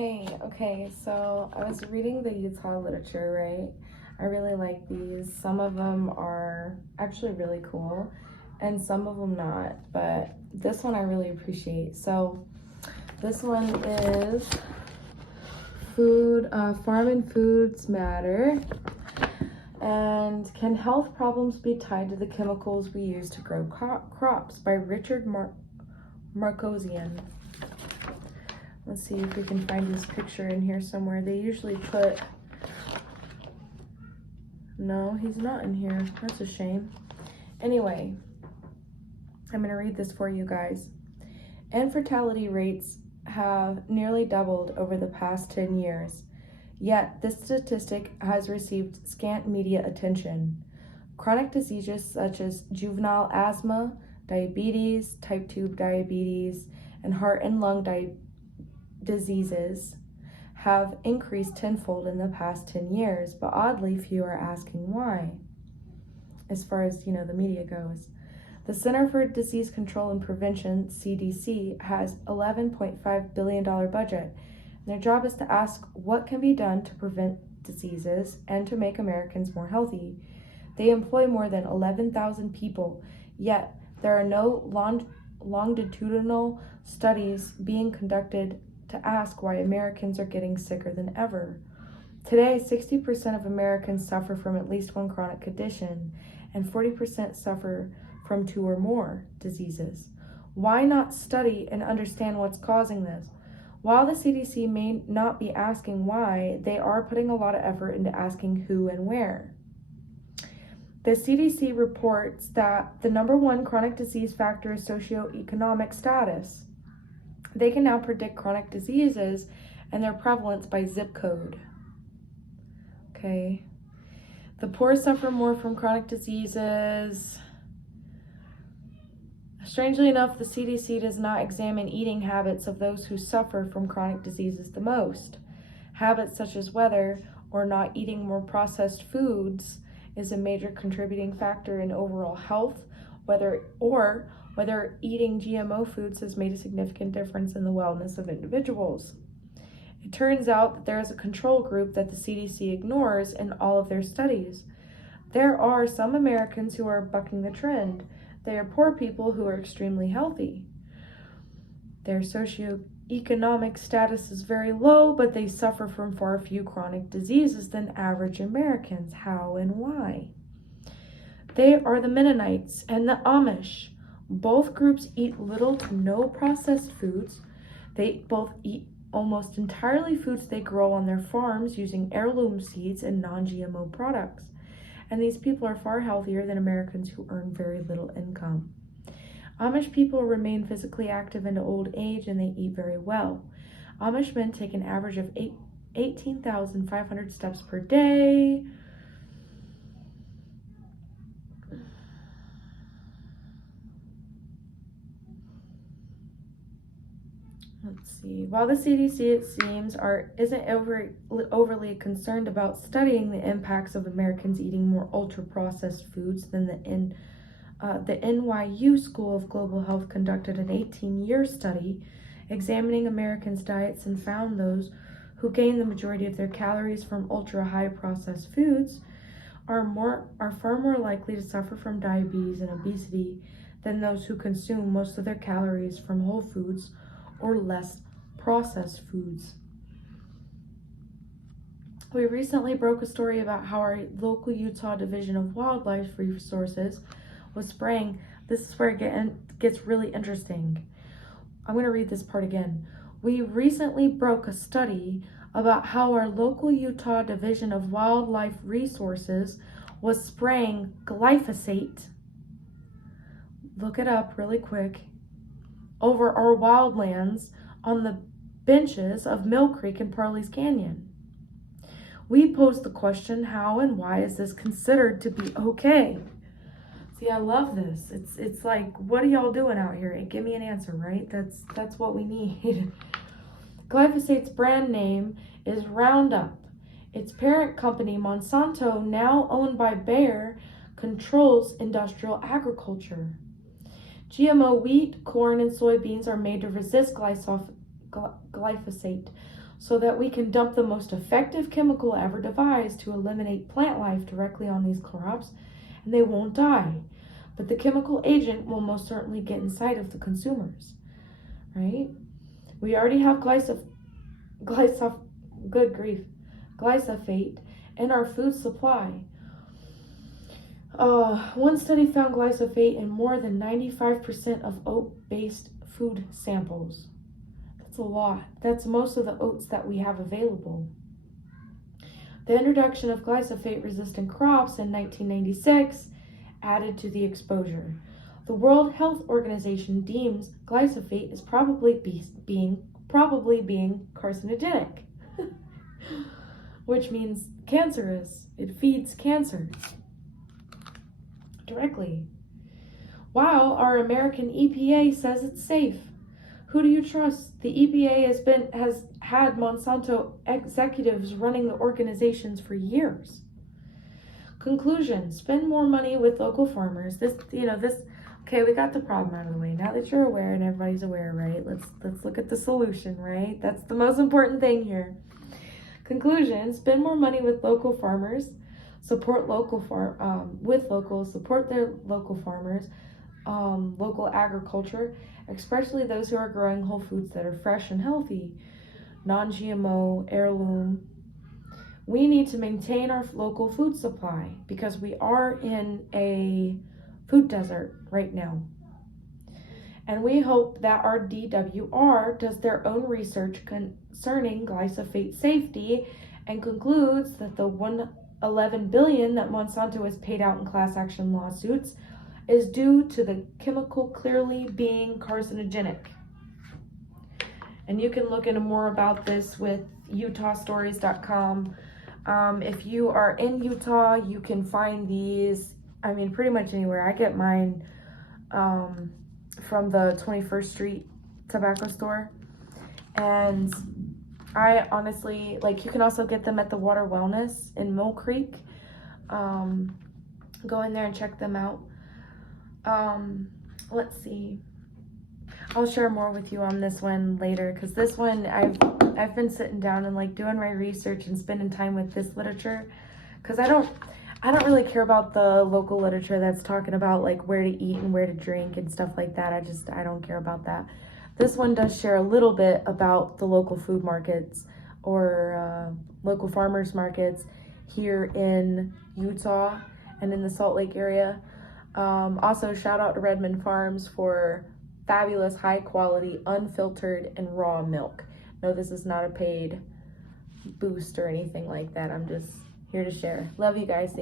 Hey, okay, so I was reading the Utah literature, right? I really like these. Some of them are actually really cool, and some of them not, but this one I really appreciate. So, this one is Farm and Foods Matter, and Can Health Problems Be Tied to the Chemicals We Use to Grow Crops by Richard Markosian. Let's see if we can find this picture in here somewhere. They usually put... No, he's not in here. That's a shame. Anyway, I'm going to read this for you guys. Infertility rates have nearly doubled over the past 10 years. Yet, this statistic has received scant media attention. Chronic diseases such as juvenile asthma, diabetes, type 2 diabetes, and heart and lung diseases have increased tenfold in the past 10 years, but oddly few are asking why, as far as, the media goes. The Center for Disease Control and Prevention, CDC, has $11.5 billion budget. And their job is to ask what can be done to prevent diseases and to make Americans more healthy. They employ more than 11,000 people, yet there are no longitudinal studies being conducted to ask why Americans are getting sicker than ever. Today, 60% of Americans suffer from at least one chronic condition, and 40% suffer from 2 or more diseases. Why not study and understand what's causing this? While the CDC may not be asking why, they are putting a lot of effort into asking who and where. The CDC reports that the number one chronic disease factor is socioeconomic status. They can now predict chronic diseases and their prevalence by zip code. Okay. The poor suffer more from chronic diseases. Strangely enough, the CDC does not examine eating habits of those who suffer from chronic diseases the most. Habits such as weather or not eating more processed foods is a major contributing factor in overall health, whether eating GMO foods has made a significant difference in the wellness of individuals. It turns out that there is a control group that the CDC ignores in all of their studies. There are some Americans who are bucking the trend. They are poor people who are extremely healthy. Their socioeconomic status is very low, but they suffer from far fewer chronic diseases than average Americans. How and why? They are the Mennonites and the Amish. Both groups eat little to no processed foods. They both eat almost entirely foods they grow on their farms using heirloom seeds and non-GMO products. And these people are far healthier than Americans who earn very little income. Amish people remain physically active into old age and they eat very well. Amish men take an average of 18,500 steps per day. Let's see. While the CDC, it seems, isn't overly concerned about studying the impacts of Americans eating more ultra-processed foods than the NYU School of Global Health conducted an 18-year study examining Americans' diets and found those who gain the majority of their calories from ultra-high processed foods are far more likely to suffer from diabetes and obesity than those who consume most of their calories from whole foods or less processed foods. We recently broke a story about how our local Utah Division of Wildlife Resources was spraying. This is where it gets really interesting. I'm going to read this part again. We recently broke a study about how our local Utah Division of Wildlife Resources was spraying glyphosate. Look it up really quick. Over our wildlands on the benches of Mill Creek and Parley's Canyon. We posed the question, how and why is this considered to be okay? See, I love this. It's like, what are y'all doing out here? Give me an answer, right? That's what we need. Glyphosate's brand name is Roundup. Its parent company, Monsanto, now owned by Bayer, controls industrial agriculture. GMO wheat, corn, and soybeans are made to resist glyphosate so that we can dump the most effective chemical ever devised to eliminate plant life directly on these crops, and they won't die. But the chemical agent will most certainly get inside of the consumers, right? We already have glyphosate in our food supply. One study found glyphosate in more than 95% of oat-based food samples. That's a lot. That's most of the oats that we have available. The introduction of glyphosate-resistant crops in 1996 added to the exposure. The World Health Organization deems glyphosate is probably being carcinogenic, which means cancerous. It feeds cancer directly. While our American EPA says it's safe. Who do you trust? The EPA has had Monsanto executives running the organizations for years. Conclusion: spend more money with local farmers. Okay, we got the problem out of the way. Now that you're aware and everybody's aware, right? Let's look at the solution, right? That's the most important thing here. Conclusion: spend more money with local farmers. Support support their local farmers, local agriculture, especially those who are growing whole foods that are fresh and healthy, non-GMO, heirloom. We need to maintain our local food supply because we are in a food desert right now. And we hope that our DWR does their own research concerning glyphosate safety and concludes that the $111 billion that Monsanto has paid out in class action lawsuits is due to the chemical clearly being carcinogenic. And you can look into more about this with utahstories.com. If you are in Utah, you can find these, pretty much anywhere. I get mine from the 21st Street tobacco store. And I honestly, you can also get them at the Water Wellness in Mill Creek. Go in there and check them out. Let's see. I'll share more with you on this one later, because this one I've been sitting down and doing my research and spending time with this literature, because I don't really care about the local literature that's talking about where to eat and where to drink and stuff like that. I don't care about that. This one does share a little bit about the local food markets or local farmers markets here in Utah and in the Salt Lake area. Also, shout out to Redmond Farms for fabulous, high quality, unfiltered, and raw milk. No, this is not a paid boost or anything like that. I'm just here to share. Love you guys.